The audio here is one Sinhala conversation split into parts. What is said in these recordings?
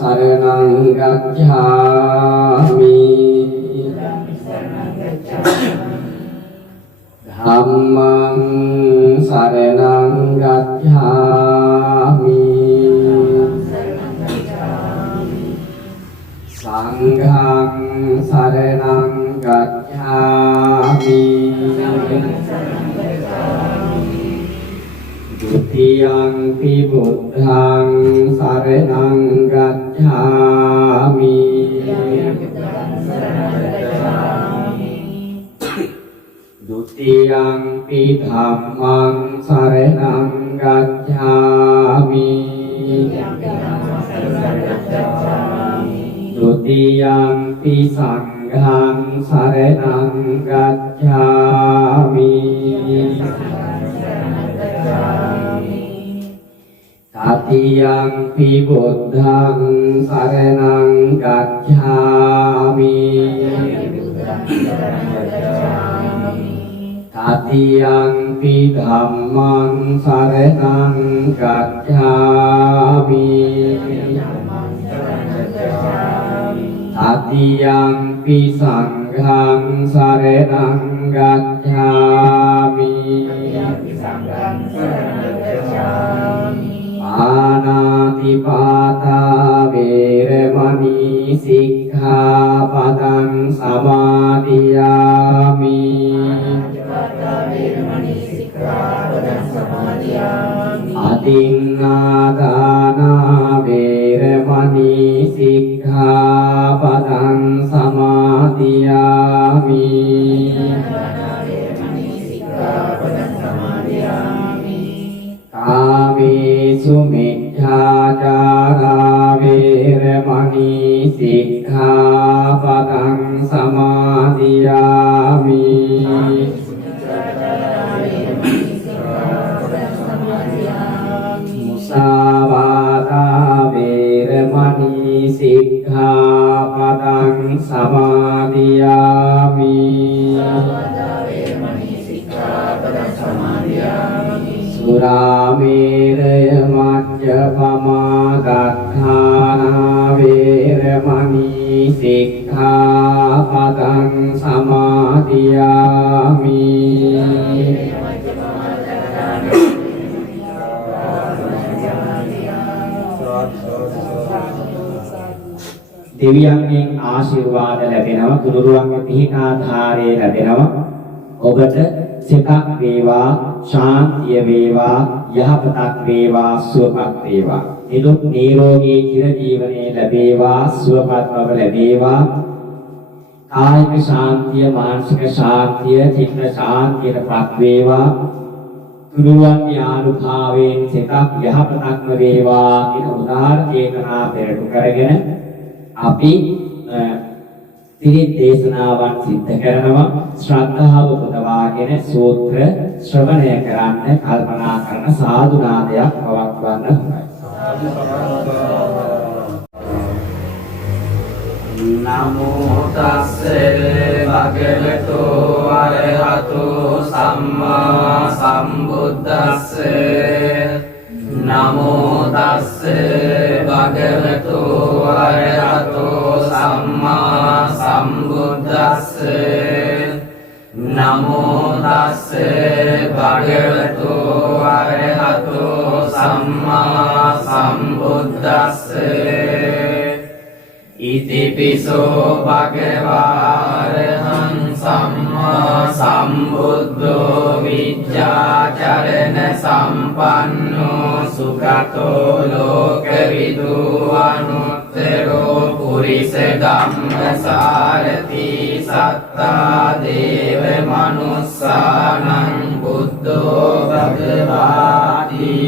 saranang gacchami dhammang saranang gacchami sanghang saranang gacchami Dutiyampi buddhang saranang gacchami Dutiyampi dhammang saranang gacchami Dutiyampi sanghang saranang gacchami Tatiyampi buddhang saranang gacchami Tatiyampi dhammang saranang gacchami Tatiyampi sanghang saranang gacchami Panatipata viremani sikkhapadang samadhiyami Adinādana viremani sikkhapadang samadhiyami Kāmesu miccācārā viremani sikkhapadang samadhiyami Musāvādā viremani sikkhapadang samadhiyami Surameraya majjapama dattana viremani sikkhapadang samadhiyami දෙවියන්ගෙන් ආශිර්වාද ලැබෙනවා ගුරුවරුන්ගේ පිහිටාධාරය ලැබෙනවා ඔබට සිතක් වේවා ශාන්තිය වේවා යහපතක් වේවා සුවපත් වේවා නිදුක් නිරෝගී චිර ජීවනයේ ලැබේවා සුවපත් බව ලැබේවා කායික ශාන්තිය මානසික ශාන්තිය චිත්ත ශාන්තියටපත් වේවා ගුරුවන්ගේ ආනුභාවයෙන් සිතක් යහපතක්ම වේවා කියන උදාාර චේතනා පෙරටු කරගෙන අපි පිරිත් දේශනාවන් සිද්ධ කරනවා ශ්‍රද්ධාව පුදවාගෙන සූත්‍ර ශ්‍රවණය කරන්න කල්පනා කරන සාදු නාදයක් පවත්වන්න හොඳයි නමෝ තස්සේ භගවතු අරහතු සම්මා සම්බුද්දස්සේ නමෝ තස්සේ භගවතු අරහතු සම්මා සම්බුද්දස්සේ නමෝ තස්සේ භගවතු අරහතු සම්මා සම්බුද්දස්සේ ඉතිපිසෝ භගවාරහං සම්මා සම්බුද්ධෝ විද්‍යාචරණ සම්පන්නෝ සුගතෝ ලෝකවිදු අනුත්තරෝ පුරිස ධම්මසාරති සත්තා දේව මනුස්සානං බුද්ධෝ භගවාති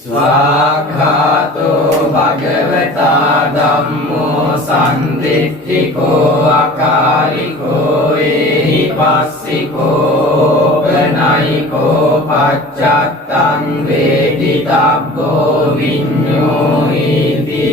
ස්වාඛාතෝ භගවතා ධම්මෝ සම්දිට්ඨිකෝ අකාලිකෝ ඒහිපස්සිකෝ පනයිකෝ පච්චත්තං වේදිතබ්බෝ විඤ්ඤෝ ඉති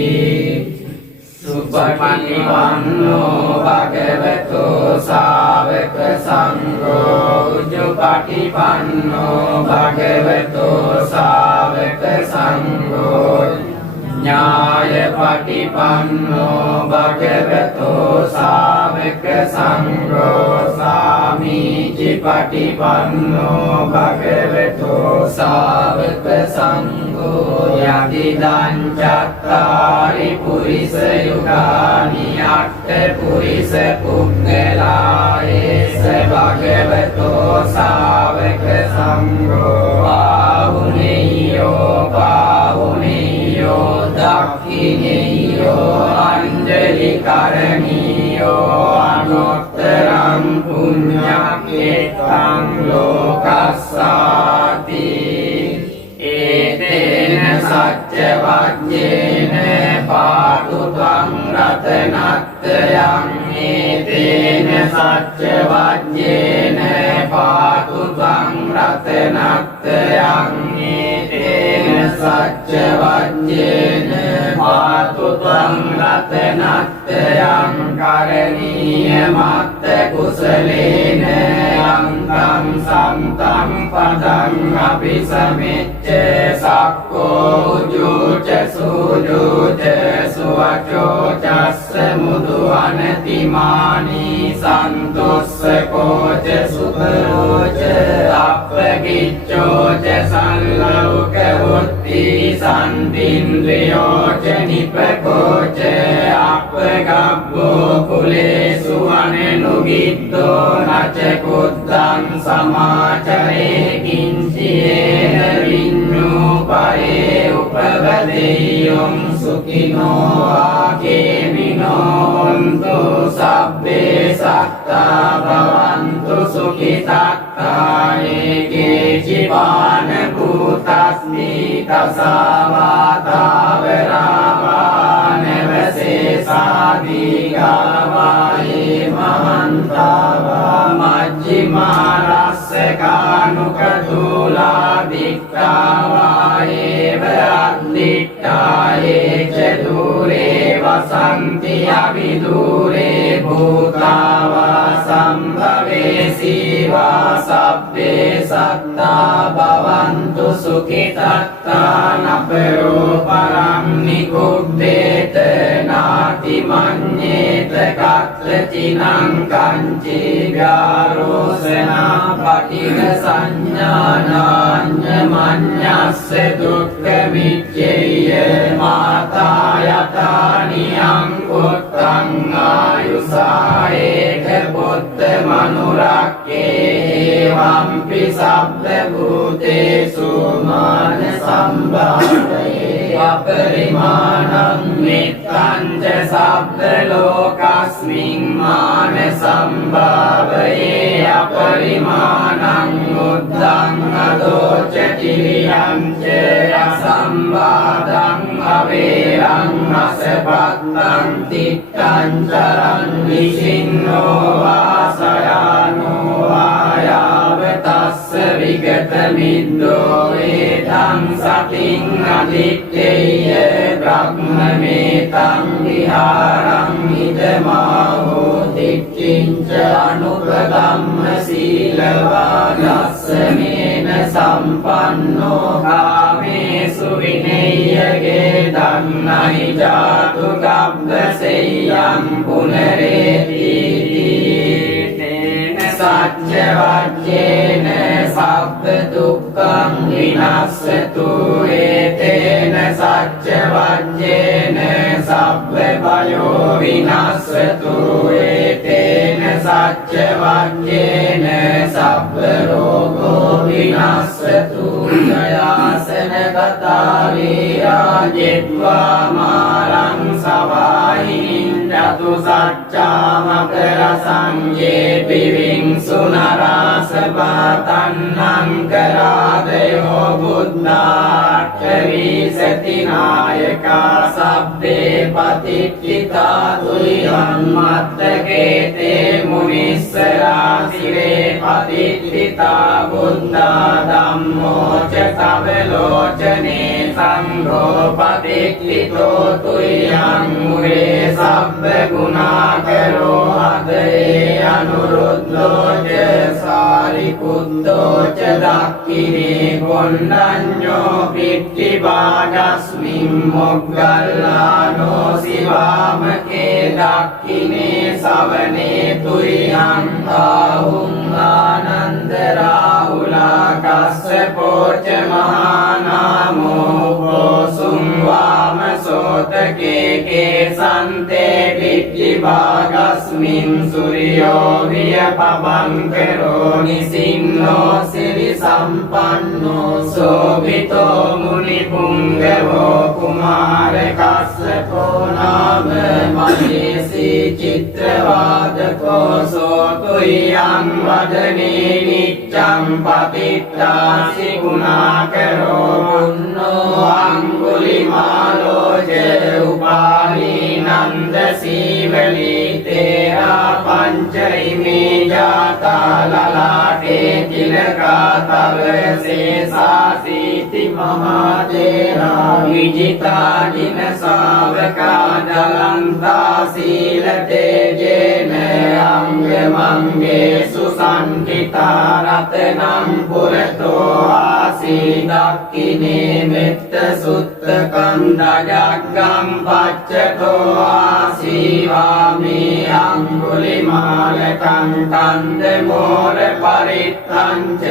සුපටිපන්නෝ භගවතෝ සාවක සංඝෝ උජ්ජපටිපන්නෝ භගවතෝ සාවක සංඝෝ ඥාය පටිපන්නෝ භගවතෝ සාවක සංඝෝ සාමීචි පටිපන්නෝ භගවතෝ සාවක සංඝෝ යදිදං චත්තාරි පුරිස යුගානි අට්ඨ පුරිස පුද්ගලා ඒස භගවතෝ සාවක සංඝෝ පාවුනේයෝ පාවුනේයෝ දක්ඛිනේයෝ අංජලි කරණීයෝ අනුත්තරං පුඤ්ඤක්ඛේතං ලෝකස්සාති ඒතේන සච්ච වජ්ජේන පාතු ත්වං රතනත්‍රයං ඒතේන සච්ච වජ්ජේන පාතු ත්වං රතනත්‍රයං ඒතේන සච්ච වජ්ජේන පාතු ත්වං රතනත්‍රයං කරණීය මත්ත කුසලේන යන්තං සම්තං පදං අபிසමෙච්ච සක්කෝ උජුච සුජුච සුවචෝ චස්ස මුදු අනතිමානී සන්තොස්සකෝච සුපරෝච අප්පගිච්චෝච සංලෞක වුත්ති සන්තින්ද්‍රියෝච නිපකෝච අප්පගබ්බෝ කුලේසු අනනුගිත්තෝ නච කුද්දං සමාචරේ කිංචියේන විඤ්ඤූපයේ උපවදෙය්‍යොං සුඛිනෝ ආකේමිනෝ හොන්තු සබ්බේ සත්තා භවන්තු සුඛිතත්තා ඒකේ ජීවාන භූතස්මි තසාවාතාවරාවා නවසේසාදීගාවායේ මහන්තාවා මජ්ජිමා රස්සකානුකතුලා දික්ඛාවායේ වරද්දිට්ඨායේ ච දුරේ වසන්ති අවිදුරේ භූතාවා සම්භවේසීවා සබ්බේ සත්තා භවන්තු සුඛිතත්තා නපරෝ පරම් නිකුබ්බේත නාති මඤ්ඤේත කත්‍රචිනං කංචි ව්‍යාරෝසනා පටිඝ සංඥානාඤ්ඤ මඤ්ඤස්ස දුක්ඛ මිච්ඡේය මාතා යතානියං පුත්තං ආයුසා ඒක පුත්ත මනුරක්කේ වම්පි සබ්බ භූතේසු මාන සම්භාවයේ අපරිමාණං මිත්තං ච සබ්බ ලෝකස්මින් මාන සම්භාවයේ අපරිමාණං උද්ධං අදෝච තිරියං ච අසම්බාධං අවේරං අසපත්තං තිත්තං චරං විසින්නෝ වාසයානෝ ආයාවතස්ස විගත මිද්දෝ ඒතං සතින් අදිත්තේය බ්‍රහ්මමේතං විහාරං ඉදමාහෝ දික්ඛින්ච අනුපගම්ම සීලවාදස්සමේන සම්පන්නෝ කාමේසු විනේයගේ දන්නයි ජාතු ගබ්බසෙය්‍යං පුනරේති සච්ච වජ්ජේන සබ්බ දුක්ඛං විනස්සතු ඒතේන සච්ච වජ්ජේන සබ්බ භයෝ විනස්සතු ඒතේන සච්ච වජ්ජේන සබ්බ රෝගෝ විනස්සතු දයාසන කතාවේ ආජෙත්වා මාරං සවායිනින් චතු සච්චාම කරසංජේ පිවිංසු නරාසපාතන්නං කරාදයෝ බුද්ධාට්ඨවීසති නායකා සබ්බේ පතිච්චිතා තුයං මත්තකේ තේ මුනිස්සරා සිරේ පතිච්චිතා බුද්ධා ධම්මෝ ච සබලෝචනේ සංඝෝ පතිච්චිතෝ තුයං මුරේ සබ්බ ගුණාකරෝ අදේ අනුරුද්ධෝ ච සාරිපුත්තෝ ච දක්ඛිනේ කොණ්ඩඤ්ඤෝ පිට්ඨිපාදස්මින් මොග්ගල්ලානෝ සිවාමකේ දක්ඛිනේ සවනේ තුරියං ආහුං ආනන්ද රාහුලා කස්සපෝච මහානාමෝ පෝසුං වාමසෝතකේ කේසන්තේ පිට්ඨිපාදස්මින් සූර්යෝ වියපබංකරෝ නිසින්නෝ සිරි සම්පන්නෝ සෝභිතෝ මුනි පුංගවෝ කුමාර කස්සපෝ නාම මහේසී චිත්‍රවාදකෝ සෝතුයං වදනේ නිච්ඡං පතිත්තාසි ගුණාකරෝ පුන්නෝ අංගුලිමාලෝ ජේ උපාලී නන්ද සීවලී තේරා පංචෛමේ ජාතා ලලාටේ තිලකා තව සේසාසීති මහදේහා විජිතා ජින සාවකා දලන්තා සීල තේජේන අංග මංගේසු සම්ඨිතා රතනං පුරතෝ ආසී දක්ඛිනේ මෙත්ත සුත්ත කන්දජග්ගම් පච්චතෝ ආසීවාමේ අංගුලිමාලකං කන්ද මෝල පරිත්තංච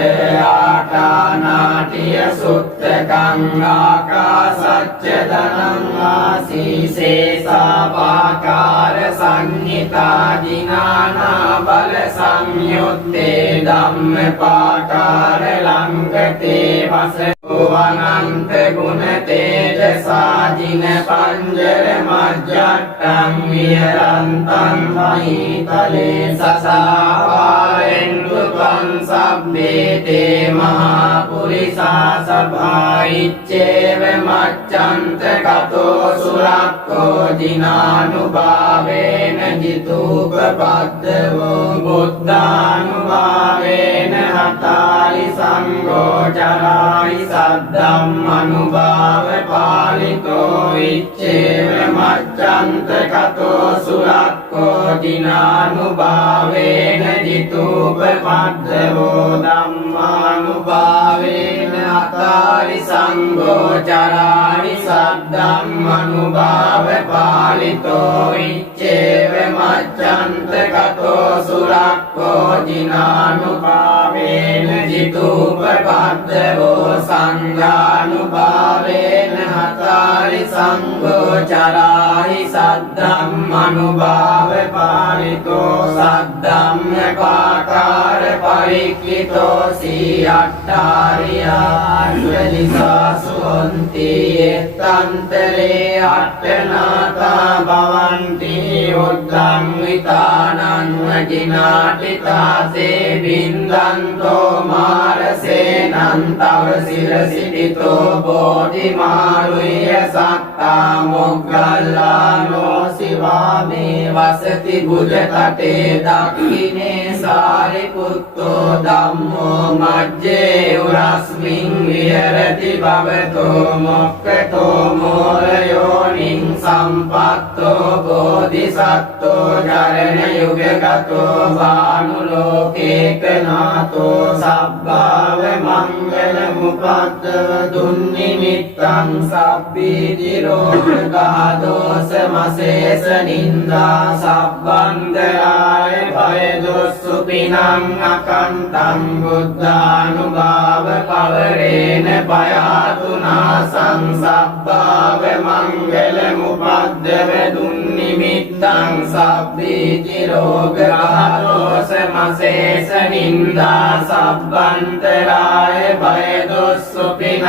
ආකානාටිය සුත්තකං ආකාසච්ච ධනං ආසීසේසාපාකාර සංහිතා දිනානා බල සංයුත්තේ ධම්මපාකාර ලංකතේ වස අනන්ත ගුණ තේජසා ජින පංජර මජ්ජට්ටං විහරන්තං මහීතලේ සසාවාරෙන් දුකං සබ්බේ තේ මහා පුරිසා සභායිච්චේව මච්ඡන්ත කතෝ සුරක්ඛෝ දිනානුභාවේන ජිතූපපද්දවෝ බුද්ධානුභාවේන හතාලි සංඝෝ චරායි සද්ධම්මනුභාව පාලිතෝ ඉච්ඡේව මච්ඡන්ත කතෝ සුරක්ඛෝ දිනානුභාවේන ජිතූපපද්දවෝ ධම්මානුභාවේන හතාලි සංඝෝ චරායි සද්ධම්මනුභාව පාලිතෝ ඉච්ඡේව මච්ඡන්ත කතෝ සුරක්ඛෝ දිනානුභාවේන ජිතූපපද්දවෝ සංඝානුභාවේන හතාලි සංඝෝ චරාහි සද්ධම්මනුභාව පාලිතෝ සද්ධම්මපාකාර පරික්ඛිතෝ සීඅට්ඨාරියා අට්ඨලිසාසුන්ති එත්තන්තරේ අට්ඨනාතා භවන්ති උද්ධං විතානං වජිනාටිතාසේ බින්දන්තෝ මාරසේනං තව සිරසිටිතෝ බෝධිමාරුය සත්තා මොග්ගල්ලානෝ සිවාමේ වසති බුජතටේ දක්ඛිනේ සාරිපුත්තෝ ධම්මෝ මජ්ජේ උරස්මින් විහෙරති භවතෝ මොක්ඛතෝ මෝලයෝනිං සම්පත්තෝ බෝධිසත්ත්වෝ චරණ යුගගතෝ භානුලෝකේකනාතෝ සබ්බාව මංගල මුපද්දව දුන්නිමිත්තං සබ්බීති රෝගාදෝස මසේස නින්දා සබ්බන්දරාය භය දුස්සුපිනං අකන්තං බුද්ධානුභාව පවරේන පයාතුනා සංසබ්බාව මංගල මුපද්දව දුන්නිමිත්තං සබ්බීති රෝගාදෝස මසේස නින්දා සබ්බන්තරාය භය දුස්සුපිනං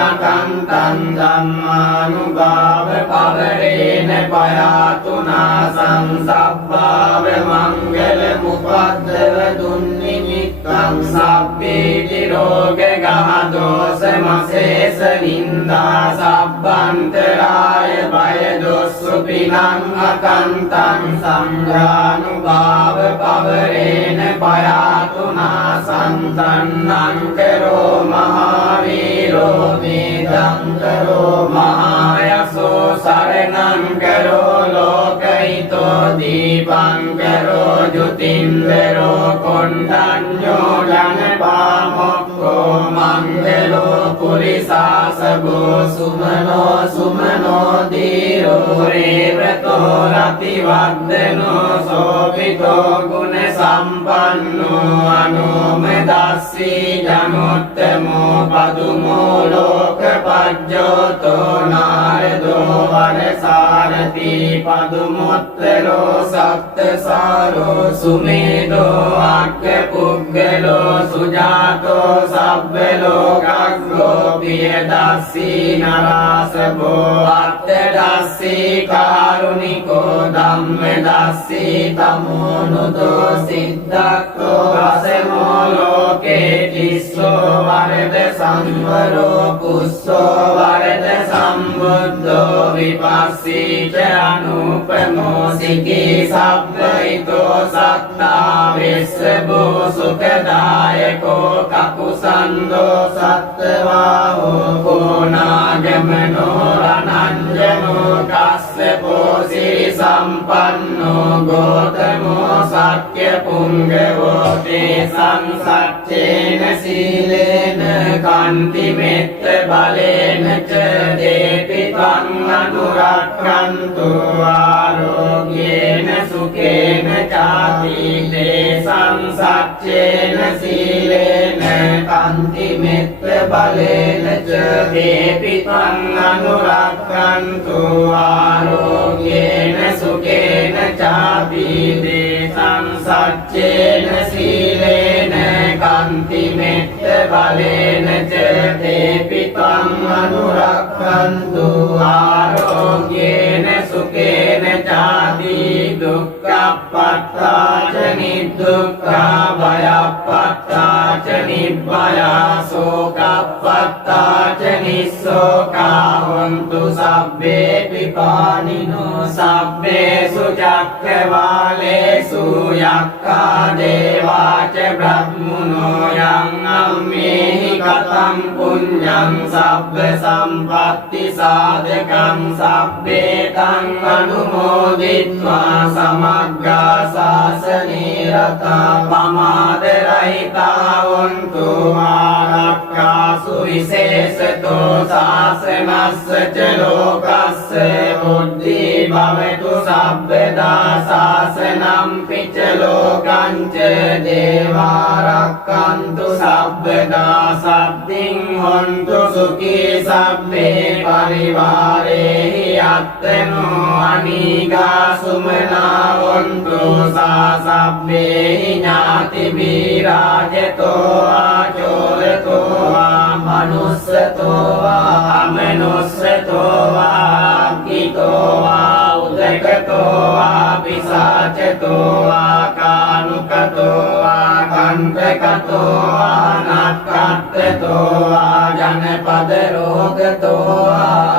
අකන්තං ධම්මානුභාව පවරේන පයාතුනා සංසබ්බාව මංගල මුපද්දව දුන්නිමිත්තං සබ්බීති රෝගාදෝස මසේස නින්දා සබ්බන්තරාය භය දුස්සුපිනං අකන්තං සංඝානුභාව පවරේන පයාතුනා සන්තන්නං කරෝ මහාවීරෝ වේදං කරෝ මහායසෝ සරණං කරෝ ලෝකහිතෝ දීපං කරෝ ජුතින්දරෝ කොණ්ඩඤ්ඤෝ ජනපාමොක්ඛෝ මංගලෝ පුරිසාසගෝ සුමනෝ සුමනෝ දීරෝ රේවතෝ රතිවර්ධනෝ සෝපිතෝ ගුණ සම්පන්නෝ අනුමදස්සී ජනොත්තමෝ පදුමෝ ලෝකපජ්ජෝතෝ නාරදෝ වරසාරති පදුමොත්තරෝ සප්තසාරෝ සුමේදෝ අක්ඛ පුග්ගලෝ සුජාතෝ සබ්බ ලෝකග්ගෝ පියදස්සී නරාසභෝ අත්තදස්සී කාරුණිකෝ ධම්මදස්සී තමෝනුදෝ සිද්ධක්ඛෝ රසමෝ ලෝකේ තිස්සෝ වරද සංවරෝ පුස්සෝ වරද සම්බුද්ධෝ විපස්සී ච අනුපමෝ සිකී සබ්බයිතෝ සත්තා වෙස්සබෝ සුඛදායකෝ කකුසන්தோ සත්තවාහෝ කෝනාගමනෝ රණංජනෝ කස්සපෝ සිරි සම්පන්නෝ ගෝතමෝ සක්්‍ය පුංගවෝ තේසං සච්චේන සීලේන කන්ති මෙත්ත බලේන ච දේපි තං අනුරක්ඛන්තු ආරෝග්‍යේන සුඛේන චාති තේසං සච්චේන සීලේන කන්ති මෙත්ත බලේන ච දේපි තං අනුරක්ඛන්තු ආරෝග්‍යේන සුඛේන චාති තේසං සච්චේන සීලේන කන්ති මෙත්ත බලේන ච දේපි තං අනුරක්ඛන්තු ආරෝග්‍යේන සුඛේන චාති දුක්ඛප්පත්තාච නිදුක්ඛා භයප්පත්තාච නිබ්බයා සෝකප්පත්තාච නිස්සෝකා හොන්තු සබ්බේ පිපානිනෝ සබ්බේසු චක්ඛවාලේසු යක්ඛා දේවාච බ්‍රහ්මනෝ යං අම්මේහි කතං පුඤ්ඤං සබ්බ සම්පත්ති සාධකං සබ්බේ තං අනුමෝදිත්වා සමග්ගා සාසනේ රතා පමාද රහිතා වന്തു ආරක්ඛාසු විශේෂතෝ සාසනස්ස ච ලෝකස්ස බුද්ධි භවතු සබ්බදා සාසනම් පිච ලෝකං ච දේවාරක්ඛන්තු සබ්බදා සබ්බින් හොන්තු සුඛී සබ්බේ පරිවාරේහි අත්තනෝ අනීගා සුමනා වന്തു සාසබ්බේහි ඥාති බීරාජතෝ ආචෝරතෝ ආමනුස්සතෝ ආමනුස්සතෝ ආකිතෝ ආඋදකතෝ ආපිසාචතෝ ආකානුකතෝ ආකණ්ඨකතෝ ආනක්ඛත්තතෝ ආජනපද රෝගතෝ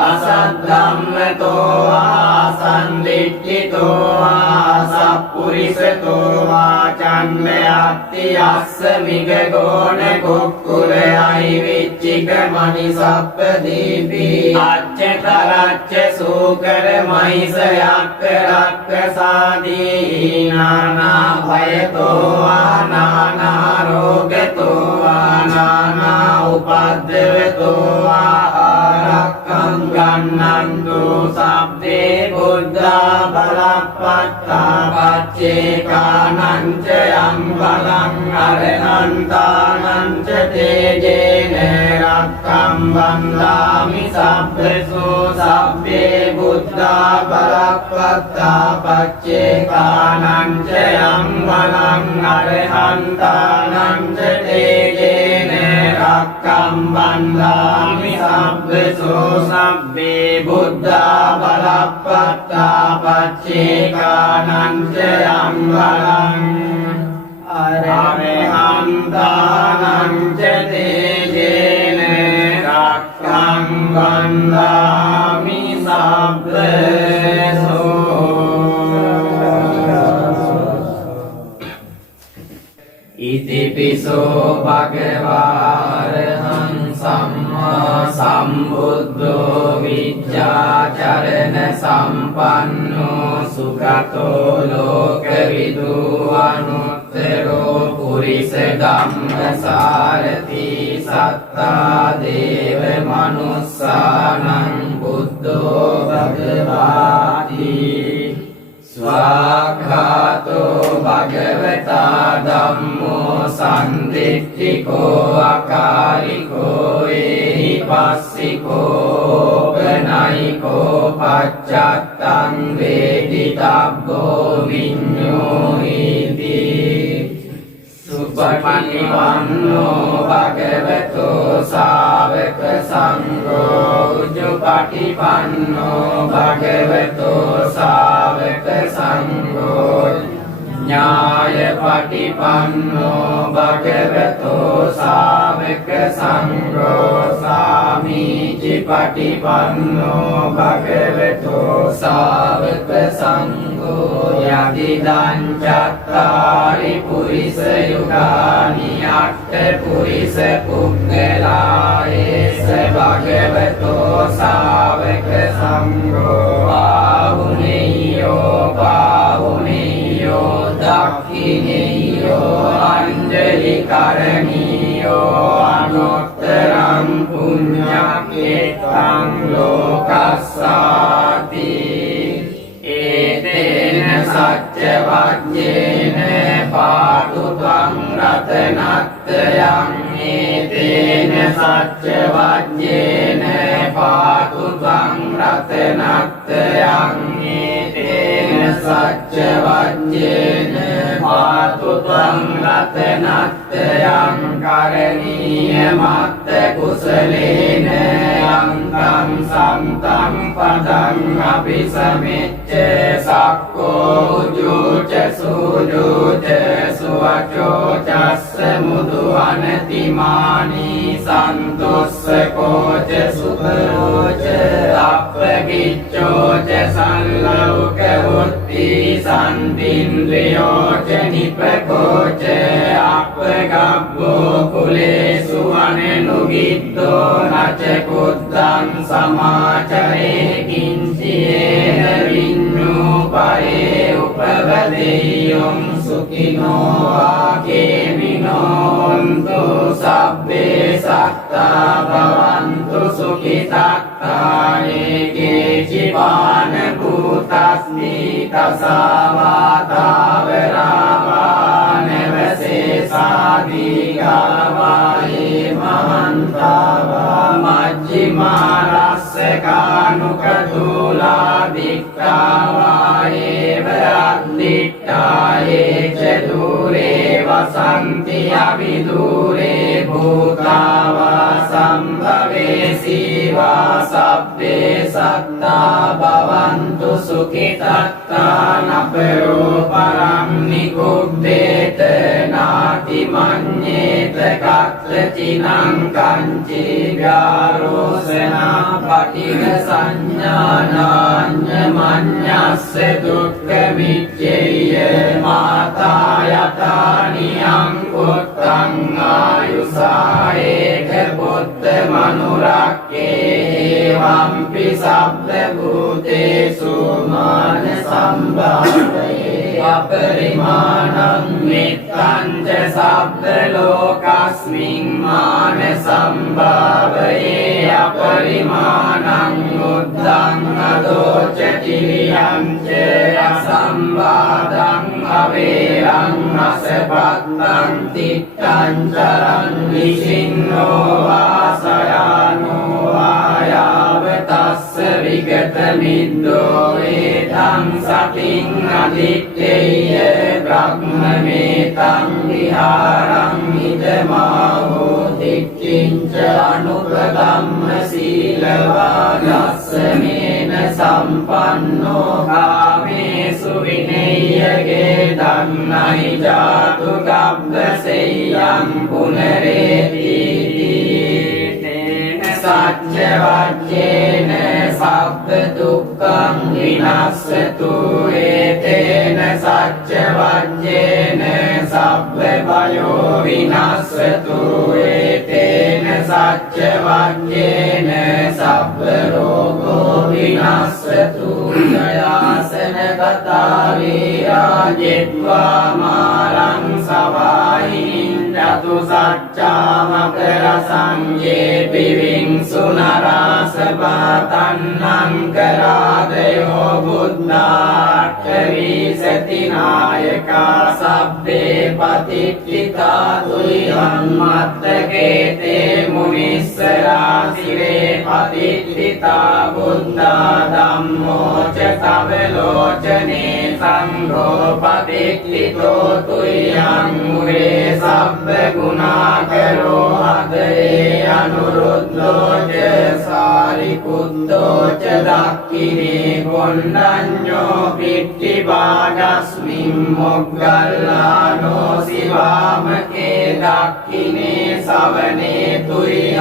අසද්ධම්මතෝ ආසන්දිට්ඨිතෝ ආසප්පුරිසතෝ ආචන්මයත්ති අස්ස මිගගෝණ කුක්කුලයයි විච්චික මනිසප්ප දීපී අච්චතරච්ච සූකර මහිස යක්ක රක්ක සාදී නානා භයතෝ ආනානා රෝගතෝ ආනානා උපද්දවතෝ ආරක්ඛං ගන්නන්තු සබ්බේ බුද්ධා බලප්පත්තා පච්චේකානං ච යං බලං අරහන්තානං ච තේජේන රක්ඛම් වන්දාමි සබ්බසෝ සබ්බේ බුද්ධා බලප්පත්තා පච්චේකානං ච යං බලං අරහන්තානං ච තේජේන රක්ඛම් වන්දාමි සබ්බසෝ සබ්බේ බුද්ධා බලප්පත්තා පච්චේකානං ච යං බලං අරහන්තානං ච තේජේන රක්ඛම් වන්දාමි සබ්බසෝ ඉතිපිසෝ භගවාරහං සම්මා සම්බුද්ධෝ විච්ඡාචරණ සම්පන්නෝ සුගතෝ ලෝකවිදු අනුත්තරෝ පුරි පුරිස ධම්මසාරති සත්තා දේව මනුස්සානං බුද්ධෝ භගවාති ස්වාඛාතෝ භගවතා ධම්මෝ සම්දිට්ඨිකෝ අකාලිකෝ ඒහි පස්සිකෝ පනයිකෝ පච්චත්තං වේදිතබ්බෝ විඤ්ඤෝහිති සුපටිපන්නෝ භගවතෝ ශාවක සංඝෝ උජුපටිපන්නෝ භගවතෝ ශාවක සංඝෝ ඥායපටිපන්නෝ භගවතෝ ශාවක සංඝෝ සාමීචිපටිපන්නෝ භගවතෝ ශාවක සංඝෝ යදිදං චත්තාරි පුරිස යුගානි අට්ඨ පුරිස පුග්ගලා ඒස භගවතෝ ශාවක සංඝෝ පාවුනේයෝ පාවුනේයෝ දක්ඛිනේයෝ අංජලි කරණීයෝ අනුත්තරං පුඤ්ඤක්ඛේතං ලෝකස්සාති ඒතේන සච්ච වජ්ජේන පාතු ත්වං රතනත්‍රයං ඒතේන සච්ච වජ්ජේන පාතු ත්වං රතනත්‍රයං ඒතේන සච්ච වජ්ජේන පාතු ත්වං රතනත්‍රයං කරණීය මත්ත කුසලේන යන්තං සම්තං පදං අபிසමෙච්ච සක්කෝ උජුච සුජුච සුවචෝ චස්ස මුදු අනතිමානී සන්තොස්සකෝච සුපරෝච අප්පගිච්ඡෝච සංලෞක වුත්ති සන්තින්ද්‍රියෝච නිපකෝච අප්පගබ්බෝ කුලේසු අනනුගිත්තෝ නච කුද්දං සමාචරේ කිංචේන විඤ්ඤූපරේ උපවදෙය්‍යං සුඛිනෝ ආකේමිනෝ හොන්තු සබ්බේ සත්තා භවන්තු සුඛිතත්තා ඒකේචිපාන භූතස්මි තසාවාතාවරාවා නවසේසාදීගාවායේ මහන්තාවා මජ්ජිමාරස්සකානුකතුලා දික්ඛාවායේව අද්දිට්ඨායේ ච දුරේ වසන්ති අවිදුරේ භූතාවා සම්භවේසීවා සබ්බේ සත්තා භවන්තු සුඛිතත්තා නපරෝ පරම් නිකුබ්බේත නාති මඤ්ඤේත කක්ඛචිනං කංචි ව්‍යාරෝසනා පටිඝ සංඥානාඤ්ඤ මඤ්ඤස්ස දුක්ඛ මිච්ඡේය මාතා යතානියං පුත්තං ආයුසා ඒක පුත්ත මනුරක්කේ වම්පි සබ්බ භූතේසු මාන සම්භාවයේ අපරිමාණං මිත්තං ච සබ්බ ලෝකස්මින් මාන සම්භාවයේ අපරිමාණං උද්ධං අදෝච කිරියං ච අසම්බාධං අවේරං අසපත්තං තිත්තං චරං විසින්නෝ වාසයානෝ ආයාව තස්ස විගත මිද්දෝ ඒතං සතින් අදිත්තේය බ්‍රහ්මමේතං විහාරං ඉදමාහෝ දික්ඛින්ච අනුපදම්ම සීලවාදස්සමේන සම්පන්නෝ කාමේසු විනේයගේ දන්නයි ජාතු ගබ්බසෙය්‍යං පුනරේති සච්ච වච්චේන සබ්බ දුක්ඛං විනස්සතු ඒතේන සච්ච වච්චේන සබ්බ භයෝ විනස්සතු ඒතේන සච්ච වච්චේන සබ්බ රෝගෝ විනස්සතු දයාසන කතා වේරා ජෙත්වා මාරං සවායිනින් සච්චාමකරසං යේපි විංසු නරාසපාතන්නං කරාදයෝ බුද්ධාට්ඨවිසති නායකා සබ්බේ පතිට්ඨිතා තුයං මත්තකේ තේ මුනිස්සරා සිරේ පතිට්ඨිතා බුද්ධා ධම්මෝ ච තව ලෝචනේ සංඝෝ පතිට්ඨිතෝ තුයං මුරේ සබ්බ ගුණාකරෝ අදේ අනුරුද්ධෝ ච සාරිපුත්තෝ ච දක්ඛිනේ කොණ්ඩඤ්ඤෝ පිට්ඨිපාඩස්මින් මොග්ගල්ලානෝ සිවාමකේ දක්ඛිනේ සවනේ තුයං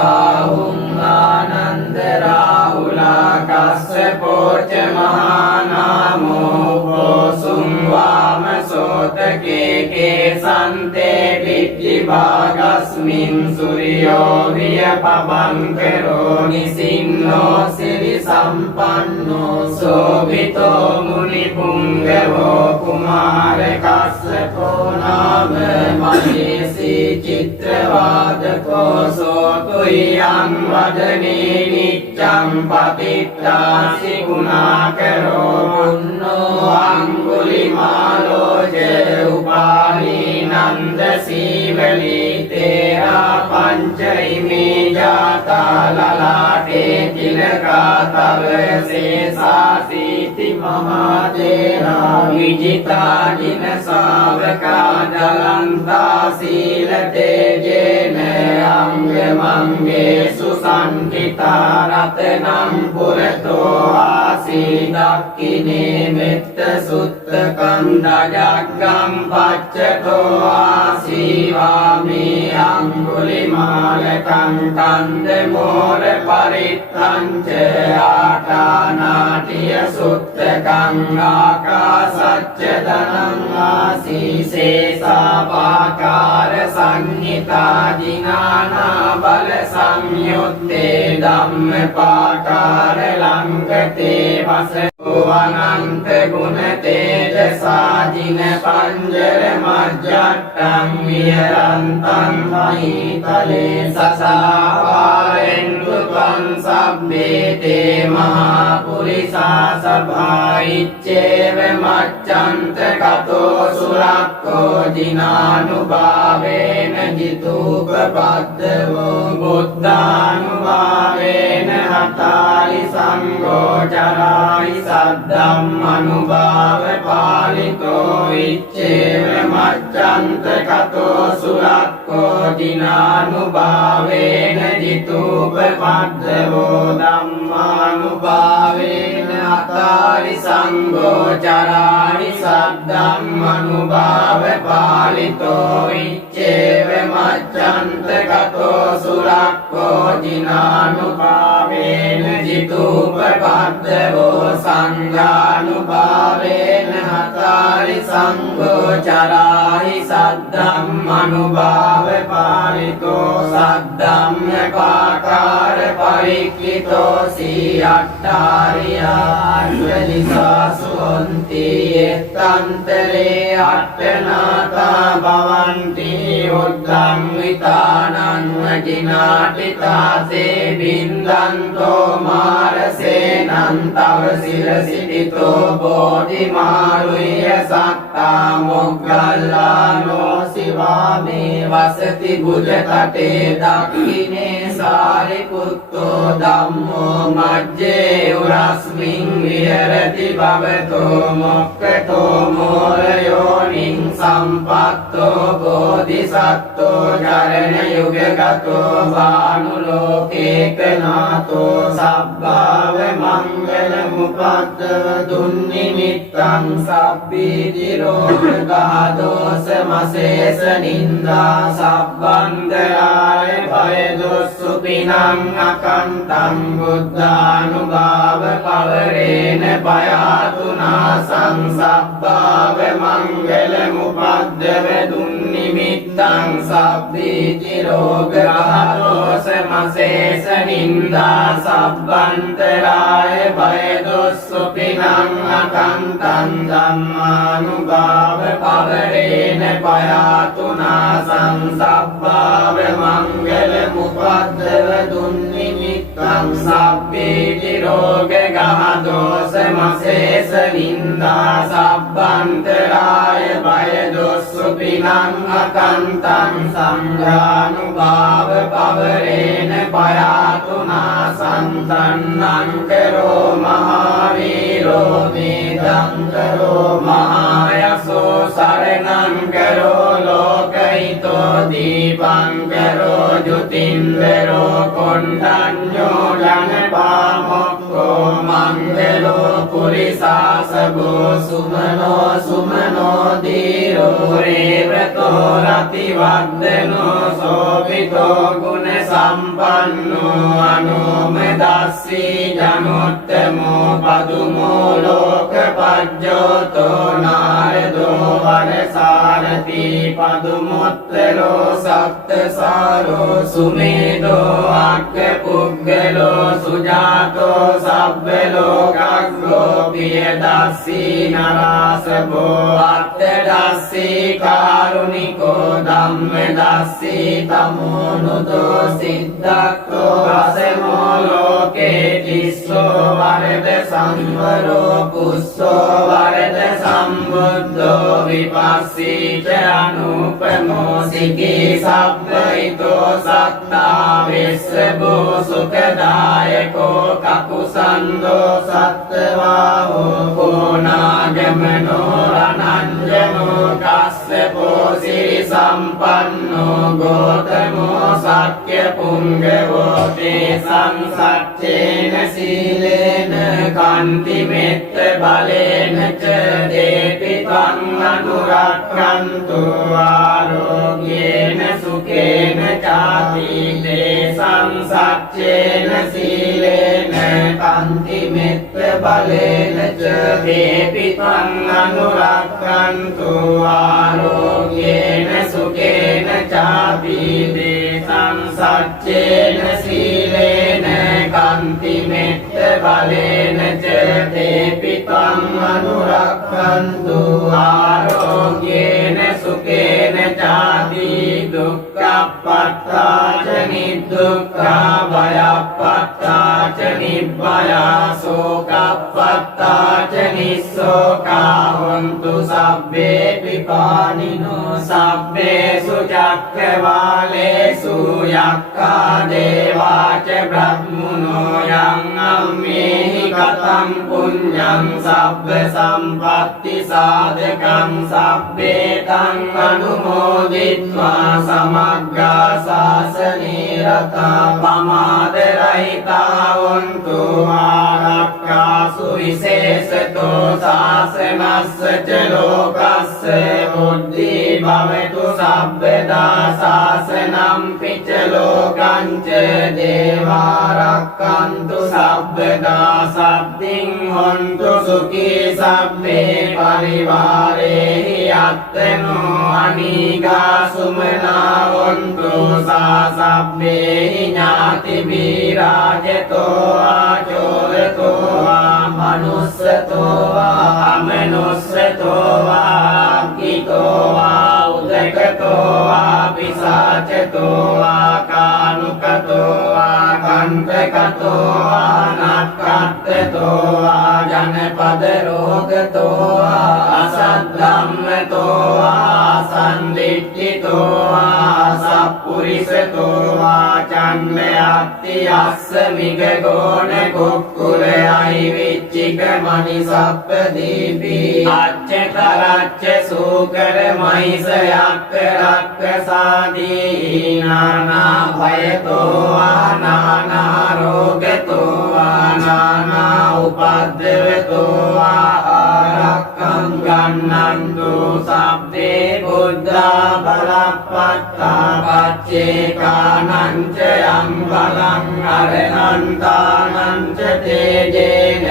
ආහුං ආනන්ද රාහුලා කස්සපෝ ච මහානාමෝ පෝසුං වාමසෝතකේ කේසන්තේ පිට්ඨිපාගස්මින් සූර්යෝ වියපබංකරෝ නිසින්නෝ සිරි සම්පන්නෝ සෝභිතෝ මුනි පුංගවෝ කුමාර කස්සපෝ නාම මහේසී චිත්‍රවාදකෝ සෝතුයං වදනේ නිච්ඡං පතිත්තාසි ගුණාකරෝ පුන්නෝ අංගුලිමාලෝ ච උපාලී නන්ද සීවලී තේරා පංචෛමේ ජාතා ලලාටේ තිලකා තව සේසාසීති මහදේහා විජිතා ජින සාවකා දලන්තා සීල තේජේන අංගමංගේසු සංකිතා රතනං පුරතෝ ආසී දක්ඛිනේ මෙත්ත සුත්ත කන්දජග්ගම් පච්චතෝ ආසීවාමේ අංගුලිමාලකං කන්ද මෝර පරිත්තං ච ආකානාටිය සුත්තකං ආකාසච්ච ධනං ආසීසේසාපාකාර සංහිතා දිනානා බල සංයුත්තේ ධම්මපාකාර ලංකතේ වස අනන්ත ගුණ තේජසා ජින පංජර මජ්ජට්ටං විහරන්තං මහීතලේ සසාවාරෙන් තුතං සබ්බේ තේ මහා පුරිසා සභායිච්චේව මච්ඡන්ත කතෝ සුරක්ඛෝ ජිනානුභාවේන ජිතූපපද්දවෝ බුද්ධානුභාවේන හතාලි සංඝෝ චරායි සද්ධම්මනුභාව පාලිතෝ ඉච්ඡේව මච්ඡන්ත කතෝ සුරක්ඛෝ ජිනානුභාවේන ජිතූපපද්දවෝ ධම්මානුභාවේන හතාලි සංඝෝ චරායි සද්ධම්මනුභාව පාලිතෝ ඉච්ඡේව මච්ඡන්ත කතෝ සුරක්ඛෝ ජිනානුභාවේන ජිතූපපද්දවෝ සංඝානුභාවේන හතාරි සංඝෝ චරාහි සද්ධම්මනුභාව පාලිතෝ සද්ධම්මපාකාර පරික්ඛිතෝ සී අට්ඨාරියාංගලිසාසුන්ති එත්තන්තරේ අට්ඨනාතා භවන්ති උද්ධං විතානං වජිනාටිතාසේ බින්දන්තෝ මාරසේනං තව සිරසිටිතෝ බෝධිමාරුය සත්තා මොග්ගල්ලානෝ සිවාමේ වසති බුජතටේ දක්ඛිනේ සාරිපුත්තෝ ධම්මෝ මජ්ජේ උරස්මින් විහෙරති භවතෝ මොක්ඛතෝ මෝරයෝනිං සම්පත්තෝ බෝධිසත්ත්වෝ චරණ යුගගතෝ භානුලෝකේකනාතෝ සබ්බාව මංගල මුපද්දව දුන්නිමිත්තං සබ්බීති රෝගාදෝස මසේස නින්දා සබ්බන්දරාය භය දුස්සුපිනං අකන්තං බුද්ධානුභාව පවරේන පයාතුනා සංසබ්බාව මංගල මුපද්දව දුන්නිමිත්ත මිත්තං සබ්බීති රෝග දෝස මසේස නින්දා සබ්බන්තරාය බය දොස්සුපිනං අකන්තං ධම්මානුභාව පවරේන පයාතුනා සංසබ්බාව මංගල මුපද්දව දුන්නිමිත්තං සබ්බීති රෝග දෝස මසේස නින්දා සබ්බන්තරාය බය දොස්සුපිනං අකන්තං සංඝානුභාව පවරේන පයාතුනා සන්තන්නං කරෝ මහාවීරෝ මේදං කරෝ මහායසෝ සරණං කරෝ ලෝකහිතෝ දීපං කරෝ ජුතින්දරෝ කොණ්ඩඤ්ඤෝ ජනපාමොක්ඛෝ මංගලෝ පුරිසාසගෝ සුමනෝ සුමනෝ දීරෝ රේවතෝ රතිවර්ධනෝ සෝභිතෝ ගුණ සම්පන්නෝ අනුමදස්සී ජනොත්තමෝ පදුමෝ ලෝකපජ්ජෝතෝ නාරදෝ වරසාරති පදුමොත්තරෝ සප්තසාරෝ සුමේදෝ අක්ඛ පුග්ගලෝ සුජාතෝ සබ්බ ලෝකග්ගෝ පියදස්සී නරාසභෝ අත්තදස්සී කාරුණිකෝ ධම්මදස්සී තමෝනුදෝ සිද්ධක්ඛෝ රසමෝ ලෝකේ තිස්සෝ වරද සංවරෝ පුස්සෝ වරද සම්බුද්ධෝ විපස්සී ච අනුපමෝ සිකී සබ්බයිතෝ සත්තා විස්සබෝ සුඛදායකෝ කකුසන්தோ සත්තවාහෝ කෝනාගමනෝ රණංජනෝ කස්සපෝ සිරි සම්පන්නෝ ගෝතමෝ සක්්‍ය පුංගවෝ තේසං සච්චේන සීලේන කන්ති මෙත්ත බලේන ච දේපි තං අනුරක්ඛන්තු ආරෝග්‍යේන සුඛේන චාති තේසං සච්චේන සීලේන කන්ති මෙත්ත බලේන ච දේපි තං අනුරක්ඛන්තු ආරෝග්‍යේන සුඛේන චාති තේසං සච්චේන සීලේන කන්ති මෙත්ත බලේන ච දේපි තං අනුරක්ඛන්තු ආරෝග්‍යේන සුඛේන චාති දුක්ඛප්පත්තාච නිදුක්ඛා භයප්පත්තාච නිබ්බයා සෝකප්පත්තාච නිස්සෝකා හොන්තු සබ්බේ පිපානිනෝ සබ්බේසු චක්ඛවාලේසු යක්ඛා දේවාච බ්‍රහ්මනෝ යං අම්මේහි කතං පුඤ්ඤං සබ්බ සම්පත්ති සාධකං සබ්බේ තං අනුමෝදිත්වා සමග්ගා සාසනේ රතා පමාද රහිතා වന്തു ආරක්ඛාසු විශේෂතෝ සාසනස්ස ච ලෝකස්ස බුද්ධි භවතු සබ්බදා සාසනම් පිච ලෝකං ච දේවාරක්ඛන්තු සබ්බදා සබ්බින් හොන්තු සුඛී සබ්බේ පරිවාරේහි අත්තනෝ අනීගා සුමනා වന്തു සාසබ්බේහි ඥාති බීරාජතෝ ආචෝරතෝ මනුස්සතෝ අමනුස්සතෝ කිතෝ උදකතෝ පිසාචතෝ කානුකතෝ කන්තකතෝ නක්ඛත්තතෝ ජනපද රෝගතෝ අසද්ධම්මතෝ අසන්දිට්ඨිතෝ සප්පුරිසතෝ චන්මයත්ති අස්ස මිගගෝණ කුක්කුලයයි විච්චික මනි සප්ප දීපී අච්ච කරච්ච සූකර මහිස යක්ක රක්ක සාදී නානා භයතෝ නානා රෝගතෝ නානා උපද්දවතෝ ආරක්ඛං ගන්නන්තු සබ්බේ බුද්ධා බලප්පත්තා පච්චේකානං ච යම් බලං අරහන්තානං ච තේජේන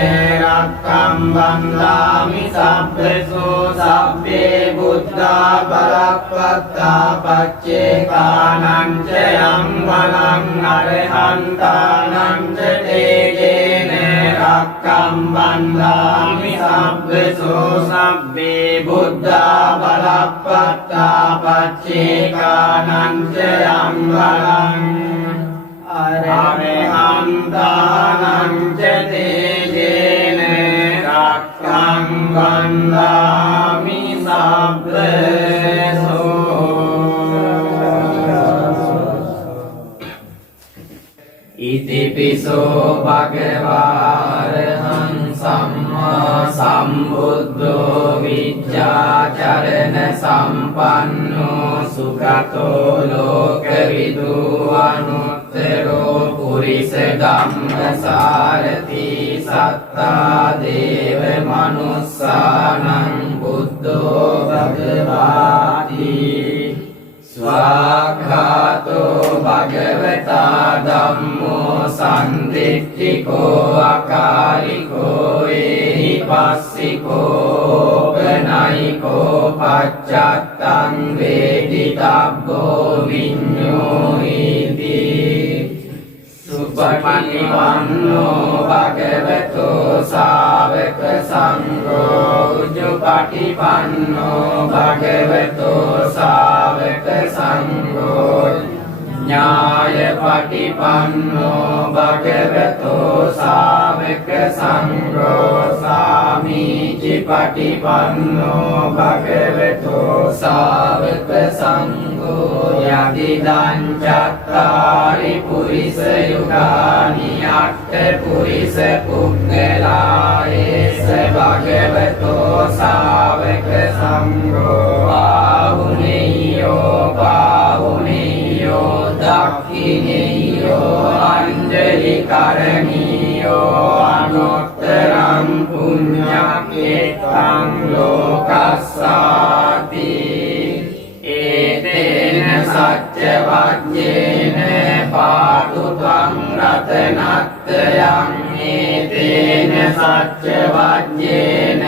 රක්ඛම් වන්දාමි සබ්බසු සබ්බේ බුද්ධා බලප්පත්තා පච්චේකානං ච යම් බලං අරහන්තානං ච තේජේන රක්ඛම් වන්දාමි සබ්බසෝ සබ්බේ බුද්ධා බලප්පත්තා පච්චේකානං ච යම් බලං අරහන්තානං ච තේජේන රක්ඛම් වන්දාමි සබ්බසෝ ඉතිපිසෝ භගවාරහං සම්මා සම්බුද්ධෝ විච්ඡාචරණ සම්පන්නෝ සුගතෝ ලෝකවිදු අනුත්තරෝ පුරිස ධම්මසාරති සත්තා දේව මනුස්සානං බුද්ධෝ භගවාති ස්වාඛාතෝ භගවතා ධම්මෝ සම්දිට්ඨිකෝ අකාලිකෝ ඒහිපස්සිකෝ පනයිකෝ පච්චත්තං වේදිතබ්බෝ විඤ්ඤෝයිති සුපටිපන්නෝ භගවතෝ සාවක සංඝෝ උජුපටිපන්නෝ භගවතෝ සාවක සංඝෝ ඥායපටිපන්නෝ භගවතෝ සාවක සංඝෝ සාමීචිපටිපන්නෝ භගවතෝ සාවක සංඝෝ යදිදං චත්තාරි පුරිස යුගානි අට්ඨ පුරිස පුද්ගලා ඒස භගවතෝ සාවක සංඝෝ පාහුනේයෝ පාහුනේයෝ දක්ඛිනේයෝ අංජලි කරණීයෝ අනුත්තරං පුඤ්ඤක්ඛේතං ලෝකස්සාති ඒතේන සච්ච වජ්ජේන පාතු ත්වං රතනත්‍රයං ඒතේන සච්ච වජ්ජේන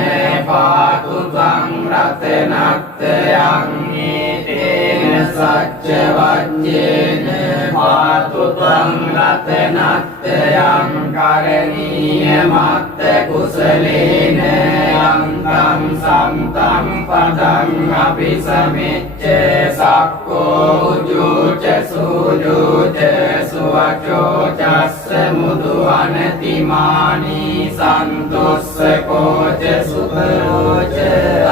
පාතු ත්වං රතනත්‍රයං ඒතේන සච්ච වජ්ජේන පාතු ත්වං රතනත්‍රයං කරණීය මත්ත කුසලේන යන්තං සම්තං පදං අபிසමෙච්ච සක්කෝ උජුච සූජුච සුවචෝ චස්ස මුදු අනතිමානී සන්තොස්සකෝච සුපරෝච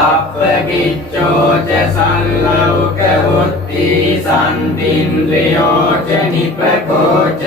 අප්පගිච්ඡෝච සංලෞක වුත්ති සන්තින්ද්‍රියෝච නිපකෝච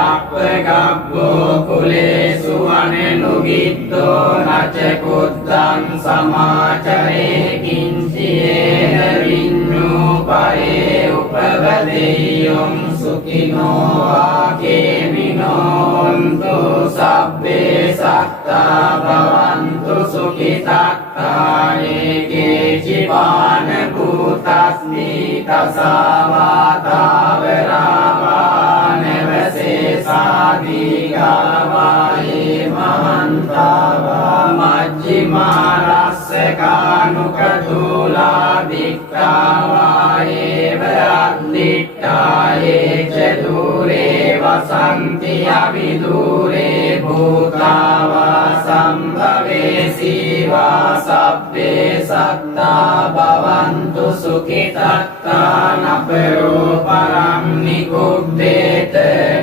අප්පගබ්බෝ කුලේසු අනනුගිත්තෝ නච කුද්දං සමාචරේ කිංචේන විඤ්ඤූපරේ උපවදෙය්‍යං සුඛිනෝ ආකේමිනෝ හොන්තු සබ්බේ සත්තා භවන්තු සුඛිතත්තා ඒකේචිපාන භූතස්මි තසාවාතාවරාවා නවසේසාදීගාවායේ මහන්තාවා මජ්ජිමා රස්සකානුකතුලා දික්ඛාවා ඒව අද්දිට්ඨා ඒච දුරේ වසන්ති අවිදුරේ භූතාවා සම්භවේසීවා සබ්බේ සත්තා භවන්තු සුඛිතත්තා නපරෝ පරම් නිකුබ්බේත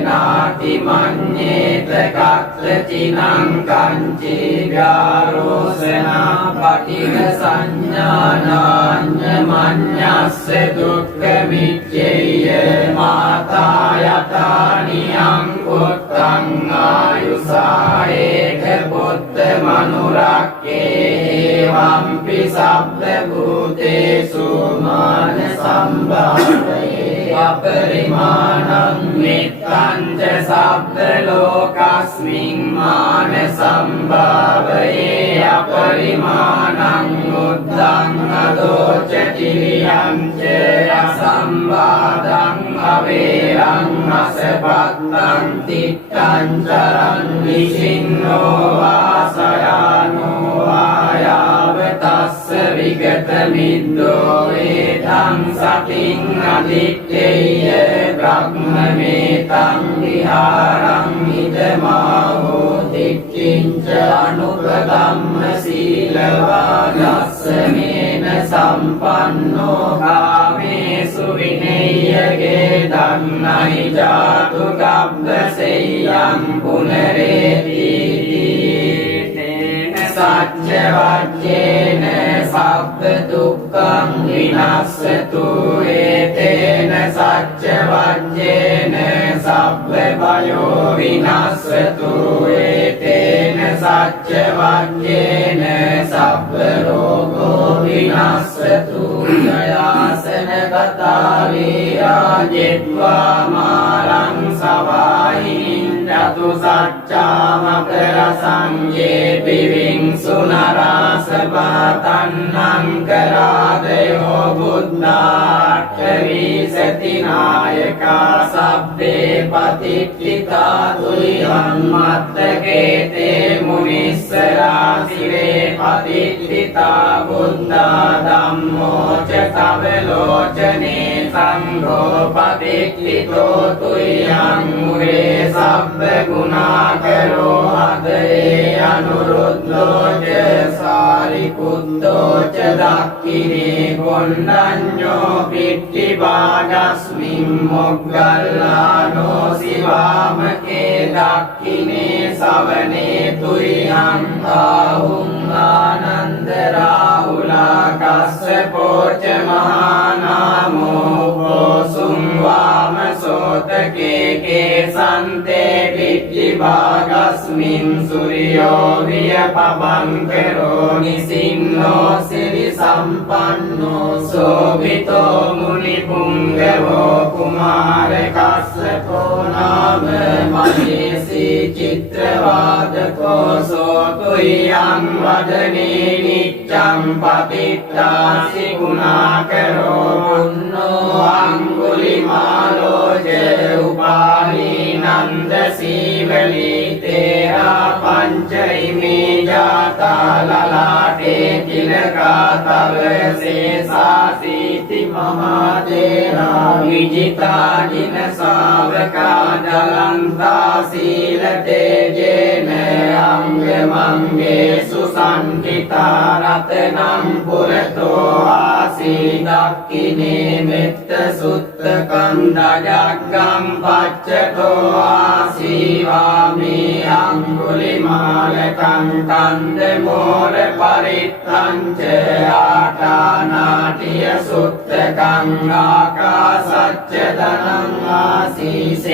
නාති මඤ්ඤේත කත්‍රචිනං කංචි ව්‍යාරෝසනා පටිඝ සංඥානාඤ්ඤ මඤ්ඤස්ස දුක්ඛ මිච්ඡේය මාතා යතානියං පුත්තං ආයුසා ඒක පුත්ත මනුරක්කේ වම්පි සබ්බ භූතේසු මාන සම්භාවයේ අපරිමාණං මිත්තං ච සබ්බ ලෝකස්මින් මාන සම්භාවයේ අපරිමාණං උද්ද buddhaං adocetiරියං ච අසම්බාධං අවේරං අසපත්තං තිත්තං චරං නිසින්නෝ වාසයානෝ ආයාව තස්ස විගත මිද්දෝ වේදං සතින් අදිත්තේය බ්‍රහ්මමේතං විහාරං ඉදමාහෝ දික්ඛින්ච අනුපදම්ම සීලවාදස්සමේන සම්පන්නෝ කාමේසු විනේයගේ දන්නයි ජාතු ගබ්බසෙය්‍යං පුනරේති සච්ච වච්චේන සබ්බ දුක්ඛං විනස්සතු ඒතේන සච්ච වච්චේන සබ්බ භයෝ විනස්සතු ඒතේන සච්ච වච්චේන සබ්බ රෝගෝ විනස්සතු යයාසන කතාවේ ආජෙත්වා මාරං සවායිනින් චතු සච්චාම ප්‍රසංගේ පිවිංසු නරාසපාතන්නං කරාදයෝ බුද්ධාට්ඨවිසති නායකා සබ්බේ පතික්ඛිතා තුයං මත්තකේ තේ මුනිස්සරා සිරේ පතික්ඛිතා බුද්ධා ධම්මෝ ච සබ්බලෝචනේ සංඝෝ පතික්ඛිතෝ තුයං මුරේ සබ්බ ගුණාකරෝ අදේ අනුරුද්ධෝ ච සාරිපුත්තෝ ච දක්ඛිනේ කොණ්ඩඤ්ඤෝ පිට්ඨිපාදස්මින් මොග්ගල්ලානෝ සිවාමකේ දක්ඛිනේ සවනේ තුයං ආහුං ආනන්ද රාහුලා කස්සපෝ ච මහානාමෝ පෝසුං වාමසෝතකේ කේසන්තේ පිට්ඨිභාගස්මින් සූර්යෝ වියපබංකරෝ නිසින්නෝ සිරි සම්පන්නෝ සෝභිතෝ මුනි පුංගවෝ කුමාර කස්සපෝ නාම මහේසී චිත්‍රවාදකෝ සෝතුයං වදනේ නිච්ඡං පතිත්තාසි ගුණාකරෝ පුන්නෝ අංගුලිමාලෝ ච උපාලී නන්ද සීවලී තේරා පංචෛමේ ජාතා ලලාටේ තිලකා තව සේසාසීති මහදේහා විජිතා ජින සාවකා ජලන්තා සීල තේජේන අංගමංගේසු සම්ඨිතා රතනං පුරතෝ ආසී දක්ඛිනේ මෙත්ත සුත්ත කන්දජග්ගම් පච්චතෝ ආසීවාමේ අංගුලිමාලකං කන්ද මෝල පරිත්තං ච ආකානාටිය සුත්තකං ආකාසච්ච ධනං ආසීසේසාපාකාර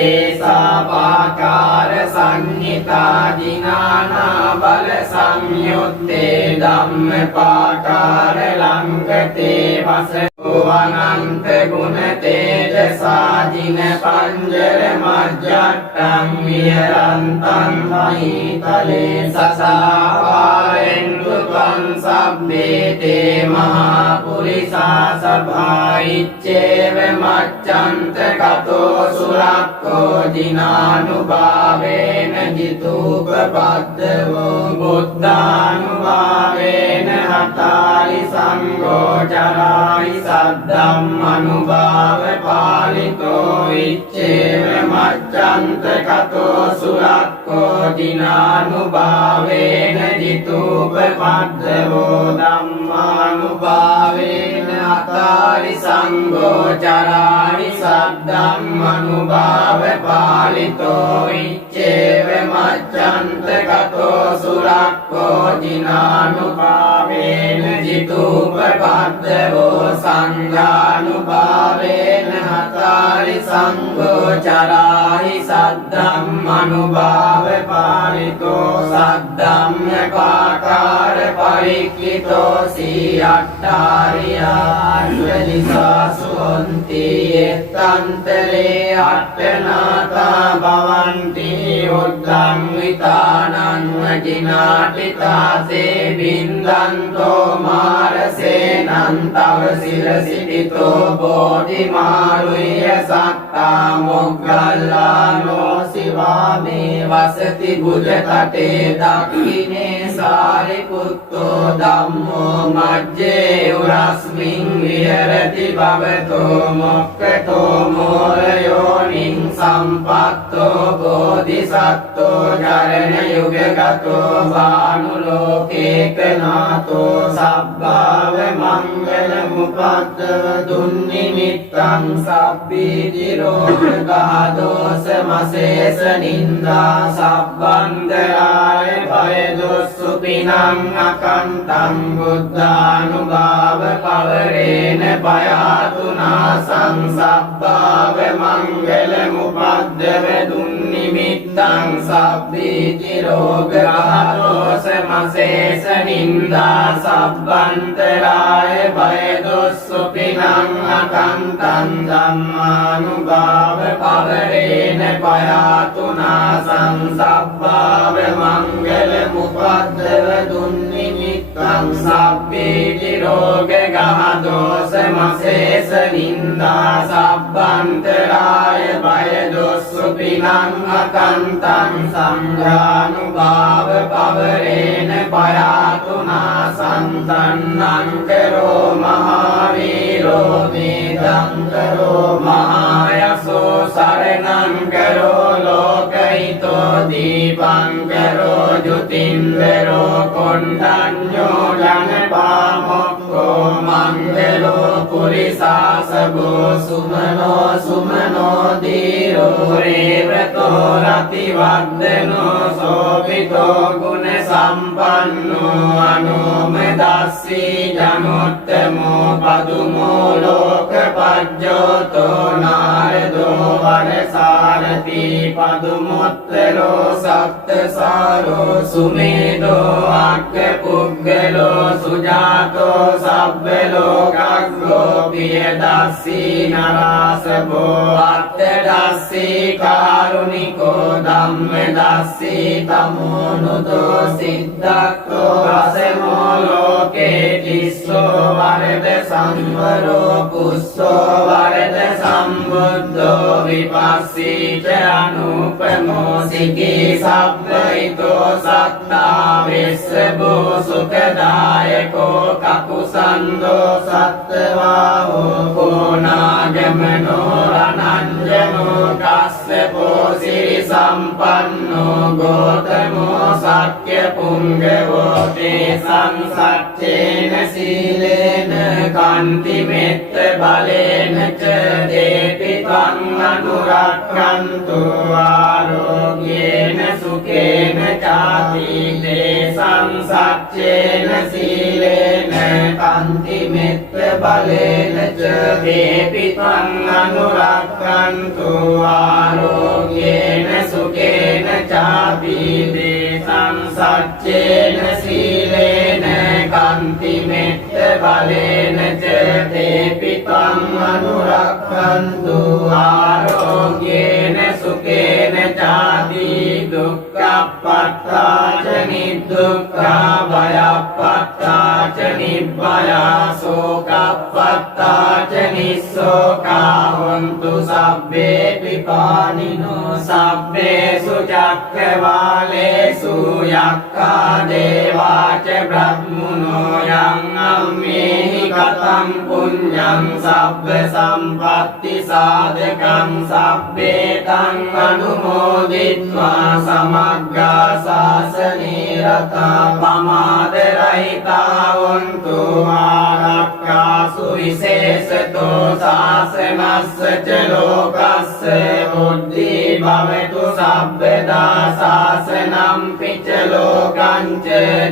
සංහිතා දිනානා බල සංයුත්තේ ධම්මපාකාර ලංකතේ වස අනන්ත ගුණ තේජසා ජින පංජර මජ්ජට්ටං විහරන්තං මහීතලේ සසාවාරෙන් තුතං සබ්බේ තේ මහා පුරිසා සභායිච්චේව මච්ඡන්ත කතෝ සුරක්ඛෝ ජිනානුභාවේන ජිතූපපද්දවෝ බුද්ධානුභාවේන හතාලි සංඝෝ චරායි සද්දම් අනුභාව පාලිතෝ ඉච්ඡේව මච්ඡන්ත කතෝ සුරක්ඛෝ ජිනානුභාවේන ජිතූපපද්දවෝ ධම්මානුභාවේන හතාලි සංඝෝ චරායි සද්දම් අනුභාව පාලිතෝ ඉච්ඡේව මච්ඡන්ත කතෝ සුරක්ඛෝ ජිනානුභාවේන ජිතූපපද්දවෝ සංඝානුභාවේන හතාරි සංඝෝ චරාහි සද්දම් අනුභාව පාලිතෝ සද්දම්මපාකාර පරික්ඛිතෝ සී අට්ඨාරියා අට්ඨලිසාසෝ හොන්ති එත්තන්තරේ අට්ඨනාතා භවන්ති උද්ධං විතානං වජිනාටිතාසේ බින්දන්තෝ මාරසේනං තව සිරසිටිතෝ බෝධිමාරුය සත්තා මොග්ගල්ලානෝ සිවාමේ වසති බුදතටේ දක්ඛිනේ සාරිපුත්තෝ ධම්මෝ මජ්ජේ උරස්මින් විහෙරති භවතෝ මොක්ඛතෝ මෝරයෝනිං සම්පත්තෝ බෝධිසත්ත්වෝ චරණ යුගගතෝ වානුලෝකේකනාතෝ සබ්බාව මංගල මුපද්දව දුන්නිමිත්තං සබ්බීති රෝගාදෝස මසේස නින්දා සබ්බන්දරාය භය දුස්සුපිනං අකන්තං බුද්ධානුභාව පවරේන පයාතුනා සංසබ්බාව මංගල මුපද්දව දුන්නිමිත්තං සබ්බීති රෝගාදෝස මසේස නින්දා සබ්බන්තරාය භය දුස්සුපිනං අකන්තං ධම්මානුභාව පවරේන පයාතුනා සංසබ්බාව මංගල මුපද්දව දුන්නිමිත්තං සබ්බීති රෝගාදෝස මසේස නින්දා සබ්බන්තරාය භය දුස්සුපිනං අකන්තං සංඝානුභාව පවරේන පයාතුනා සන්තන්නං කරෝ මහාවීරෝ වේදං කරෝ මහායසෝ සරණං කරෝ ලෝකහිතෝ දීපං කරෝ ජුතින්දරෝ කොණ්ඩඤ්ඤෝ ජනපාමොක්ඛෝ මංගලෝ පුරිසාසගෝ සුමනෝ සුමනෝ දීරෝ රේවතෝ රතිවර්ධනෝ සෝභිතෝ ගුණ සම්පන්නෝ අනුමදස්සී ජනොත්තමෝ පදුමෝ ලෝකපජ්ජෝතෝ නාරදෝ වනසාරති පදුමොත්තරෝ සප්තසාරෝ සුමේදෝ අක්ඛ පුග්ගලෝ සුජාතෝ සබ්බ ලෝකග්ගෝ පියදස්සී නරාසභෝ අත්තදස්සී කාරුණිකෝ ධම්මදස්සී තමෝනුදෝ සිද්ධක්ඛෝ රසමෝ ලෝකේ තිස්සෝ වරද සංවරෝ පුස්සෝ වරද සම්බුද්ධෝ විපස්සී ච අනුපමෝ සිකී සබ්බයිතෝ සත්තා වෙස්සබෝ සුඛදායකෝ කකුසන්தோ සත්තවාහෝ කෝනාගමනෝ රණංජනෝ කස්සපෝ සිරි සම්පන්නෝ ගෝතමෝ සක්්‍ය පුංගවෝ තේසං සච්චේන සීලේන කන්ති මෙත්ත බලේන ච දේපි තං අනුරක්ඛන්තු ආරෝග්‍යේන සුඛේන චාති තේසං සච්චේන සීලේන කන්ති මෙත්ත බලේන ච දේපි තං අනුරක්ඛන්තු ආරෝග්‍යේන සුඛේන චාති තේසං සච්චේන සීලේන කන්ති මෙත්ත බලේන ච දේපි තං අනුරක්ඛන්තු ආරෝග්‍යේන සුඛේන චාති දුක්ඛප්පත්තාච නිදුක්ඛා භයප්පත්තාච නිබ්බයා සෝකප්පත්තාච නිස්සෝකා හොන්තු සබ්බේ පිපානිනෝ සබ්බේසු චක්ඛවාලේසු යක්ඛා දේවාච බ්‍රහ්මනෝ යං අම්මේහි කතං පුඤ්ඤං සබ්බ සම්පත්ති සාධකං සබ්බේ තං අනුමෝදිත්වා සමග්ගා සාසනේ රතා පමාද රහිතා වන්තු ආරක්ඛාසු විශේෂතෝ සාසනස්ස ච ලෝකස්ස බුද්ධි භවතු සබ්බදා සාසනම් පිච ලෝකංච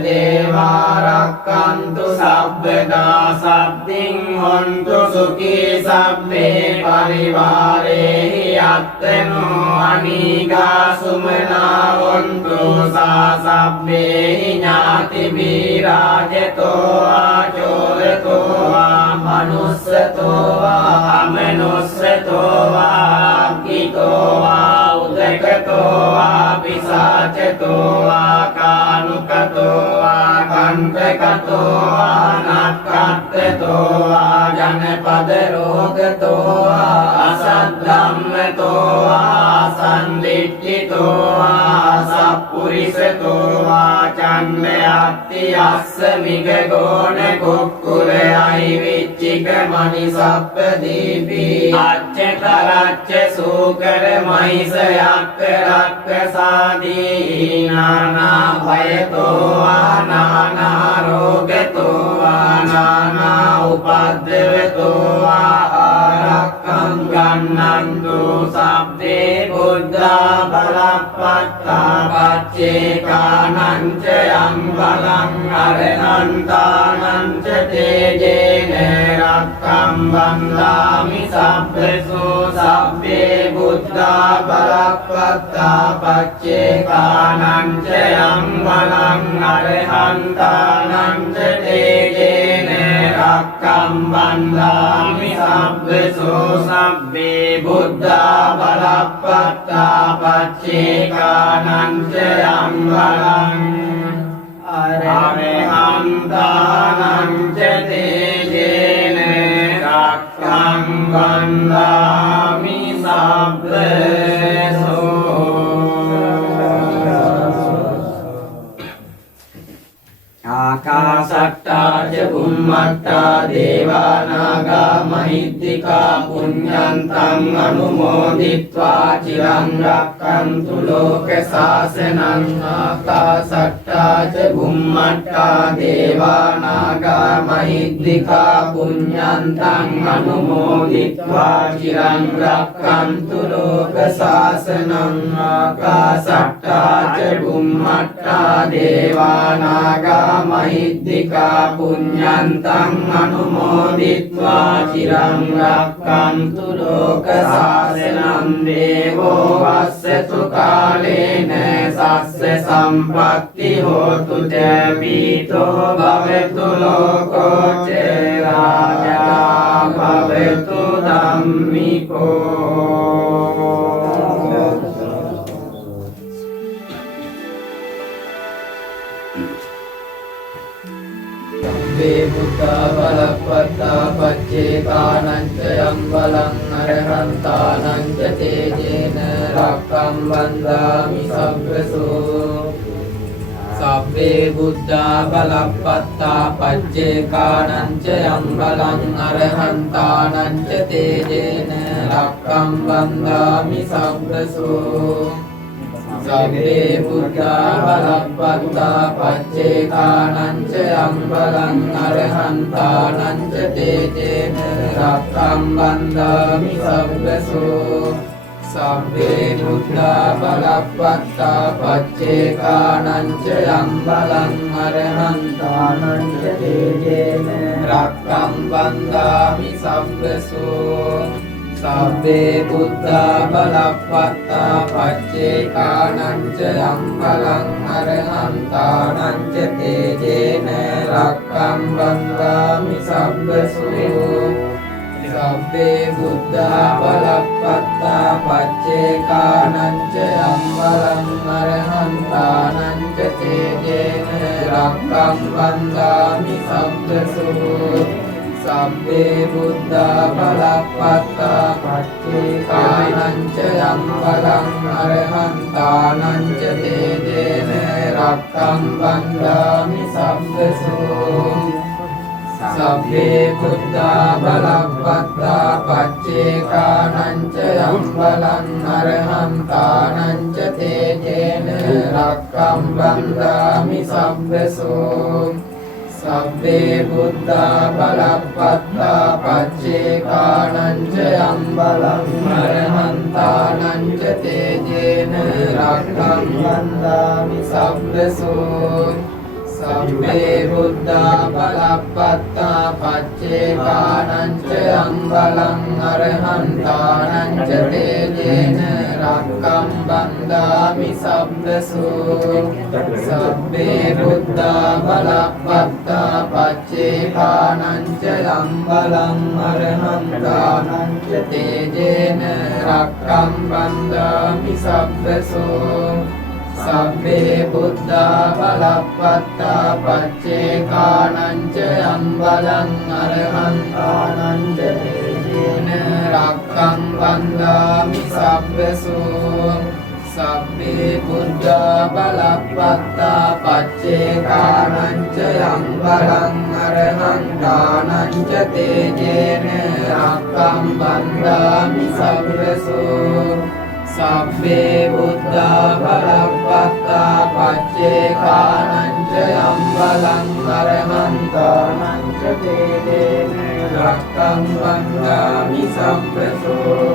දේවා රක්ඛන්තු සබ්බදා සබ්බින් හොන්තු සුඛී සබ්බේ පරිවාරේහි අත්තනෝ අනීගා සුමනා හොන්තු සා සබ්බේහි ඥාතිභී රාජතෝ ආචෝරතෝ වා මනුස්සතෝ වා අමනුස්සතෝ වා කිතෝ වා උදකතෝ වා පිසාචතෝ වා කානුකතෝ වා කන්ටකතෝ වා නක්ඛත්තතෝ වා ජනපද රෝගතෝ වා අසද්ධම්මතෝ වා අසන්දිට්ඨිතෝ වා සප්පුරිසතෝ වා චන්මයත්ති අස්ස මිග ගෝණ කුක්කුරයයි විච්චික මනි සප්ප දීපී අච්චතරච්ච සූකර මහිස යක්ක රක්ක සාදී නානා භයතෝ වා නානා රෝගතෝ වා නානා උපද්දවතෝ වා ආරක්ඛං ගන්නන්තු සබ්බේ බුද්ධා බලප්පත්තා පච්චේකානං ච යම් බලං අරහන්තානං ච තේජේන රක්ඛම් වන්දාමි සබ්බසු සබ්බේ බුද්ධා බලප්පත්තා පච්චේකානං ච යම් බලං අරහන්තානං ච තේජේන රක්ඛම් වන්දාමි සබ්බසු සබ්බේ බුද්ධා බලප්පත්තා පච්චේකානං ච යම් බලං අරහන්තානං ච තේජේන රක්ඛං වන්දාමි සබ්බසෝ ආකාසට්ටා ච බුම්මට්ටා දේවා නාග මහිද්దికා පුඤ්ඤන්තං අනුමෝදිත්වා චිරං රක්ඛන්තු ලෝක සාසනං ආකාසට්ටා ච බුම්මට්ටා දේවා නාග මහිද්దికා පුඤ්ඤන්තං අනුමෝදිත්වා චිරං රක්ඛන්තු ලෝක සාසනං ආකාසට්ටා ච බුම්මට්ටා දේවා නාග මහිද්దికා පුඤ්ඤන්තං අනුමෝදිත්වා චිරං රක්ඛන්තු ලෝක සාසනං දේවෝ වස්සතු කාලේන සස්ස සම්පත්ති හෝතු ච පීතෝ භවතු ලෝකෝ ච රාජා භවතු ධම්මිකෝ බුද්ධා බලප්පත්තා පච්චේකානං ච යම් බලං අරහන්තානං ච තේජේන රක්ඛම් වන්දාමි සබ්බසෝ සබ්බේ බුද්ධා බලප්පත්තා පච්චේකානං ච යම් බලං අරහන්තානං ච තේජේන රක්ඛම් වන්දාමි සබ්බසෝ සබ්බේ බුද්ධා බලප්පත්තා පච්චේකානං ච යම් බලං අරහන්තානං ච තේජේන රක්ඛම් වන්දාමි සබ්බසෝ සබ්බේ බුද්ධා බලප්පත්තා පච්චේකානං ච යම් බලං අරහන්තානං ච තේජේන රක්ඛම් වන්දාමි සබ්බසෝ සබ්බේ බුද්ධා බලප්පත්තා පච්චේකානං ච යම් බලං අරහන්තානං ච තේජේන රක්ඛම් වන්දාමි සබ්බසෝ සබ්බේ බුද්ධා බලප්පත්තා පච්චේකානං ච යම් බලං අරහන්තානං ච තේජේන රක්ඛම් වන්දාමි සබ්බසෝ සබ්බේ බුද්ධා බලප්පත්තා පච්චේකානං ච යම් බලං අරහන්තානං ච තේජේන රක්ඛම් වන්දාමි සබ්බසෝ සබ්බේ බුද්ධා බලප්පත්තා පච්චේකානං ච යම් බලං අරහන්තානං ච තේජේන රක්ඛම් වන්දාමි සබ්බසෝ සබ්බේ බුද්ධා බලප්පත්තා පච්චේකානං ච යම් බලං අරහන්තානං අරහන්තානං ච තේජේන රක්ඛං වන්දාමි සබ්බසෝ සබ්බේ බුද්ධා බලප්පත්තා පච්චේකානං ච අම්බලං අරහන්තානං ච තේජේන රක්ඛං වන්දාමි සබ්බසෝ සබ්බේ බුද්ධා බලප්පත්තා පච්චේකානං ච අම්බලං අරහන්තානං ච තේජේන රක්ඛං වන්දාමි සබ්බසෝ සබ්බේ බුද්ධා බලප්පත්තා පච්චේකානං ච අම්බලං අරහන්තානං ච තේජේන රක්ඛං වන්දාමි සබ්බසෝ සබ්බේ බුද්ධා බලප්පත්තා පච්චේකානං ච අම්බලං අරහන්තානං ච තේජේන රක්ඛං වන්දාමි සබ්බසෝ සබ්බේ බුද්ධා බලප්පත්තා පච්චේකානං ච අම්බලං අරහන්තානං ච තේජේන රක්ඛං වන්දාමි සබ්බසෝ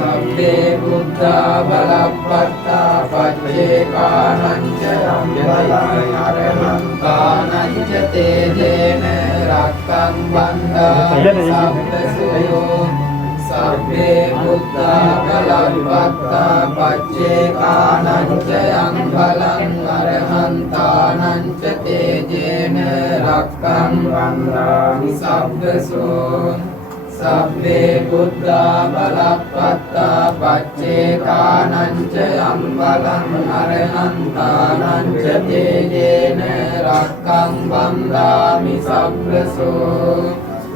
සබ්බේ බුද්ධා බලප්පත්තා පච්චේකානං ච අම්බලං අරහන්තානං ච තේජේන රක්ඛං වන්දාමි සබ්බසෝ සබ්බේ බුද්ධා බලප්පත්තා පච්චේකානං ච අම්බලං අරහන්තානං ච තේජේන රක්ඛං වන්දාමි සබ්බසෝ සබ්බේ බුද්ධා බලප්පත්තා පච්චේකානං ච අම්බලං අරහන්තානං ච තේජේන රක්ඛං වන්දාමි සබ්බසෝ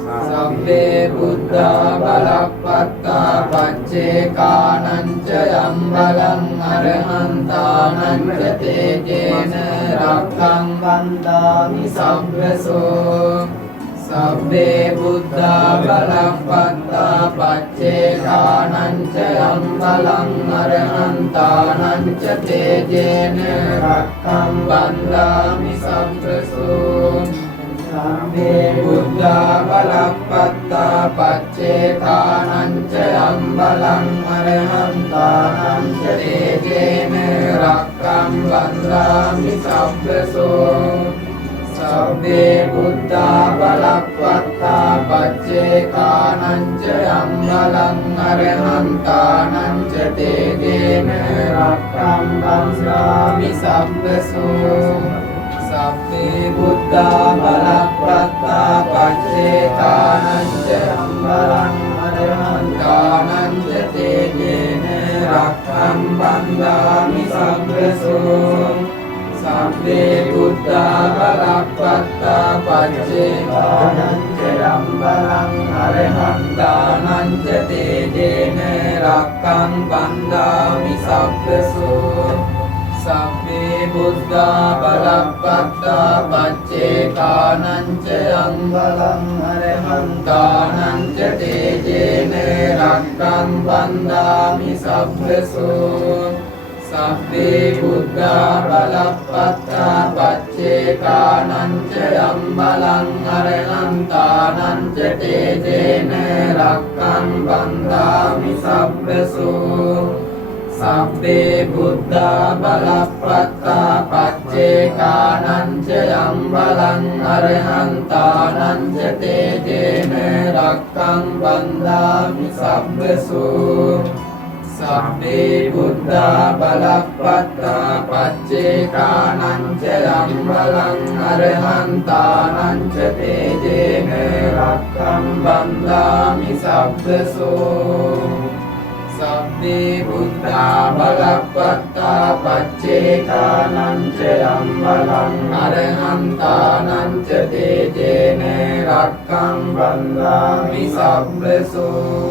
සබ්බේ බුද්ධා බලප්පත්තා පච්චේකානං ච අම්බලං අරහන්තානං ච තේජේන රක්ඛං වන්දාමි සබ්බසෝ සබ්බේ බුද්ධා බලප්පත්තා පච්චේකානං ච අම්බලං අරහන්තානං ච තේජේන රක්ඛං වන්දාමි සබ්බසෝ සබ්බේ බුද්ධා බලප්පත්තා පච්චේකානං ච අම්බලං අරහන්තානං ච තේජේන රක්ඛං වන්දාමි සබ්බසෝ සබ්බේ බුද්ධා බලප්පත්තා පච්චේකානං ච අම්බලං අරහන්තානං ච තේජේන රක්ඛං වන්දාමි සබ්බසෝ සබ්බේ බුද්ධා බලප්පත්තා පච්චේකානං ච අම්බලං අරහන්තානං ච තේජේන රක්ඛං වන්දාමි සබ්බසෝ සබ්බේ බුද්ධා බලප්පත්තා පච්චේකානං ච අම්බලං අරහන්තානං ච තේජේන රක්ඛං වන්දාමි සබ්බසෝ සබ්බේ බුද්ධා බලප්පත්තා පච්චේකානං ච අම්බලං අරහන්තානං ච තේජේන රක්ඛං වන්දාමි සබ්බසෝ සබ්බේ බුද්ධා බලප්පත්තා පච්චේකානං ච අම්බලං අරහන්තානං ච තේජේන රක්ඛං වන්දාමි සබ්බසෝ සබ්බේ බුද්ධා බලප්පත්තා පච්චේකානං ච අම්බලං අරහන්තානං ච තේජේන රක්ඛං වන්දාමි සබ්බසෝ සබ්බේ බුද්ධා බලප්පත්තා පච්චේකානං ච අම්බලං අරහන්තානං ච තේජේන රක්ඛං වන්දාමි සබ්බසෝ සබ්බේ බුද්ධා බලප්පත්තා පච්චේකානං ච අම්බලං අරහන්තානං ච තේජේන රක්ඛං වන්දාමි සබ්බසෝ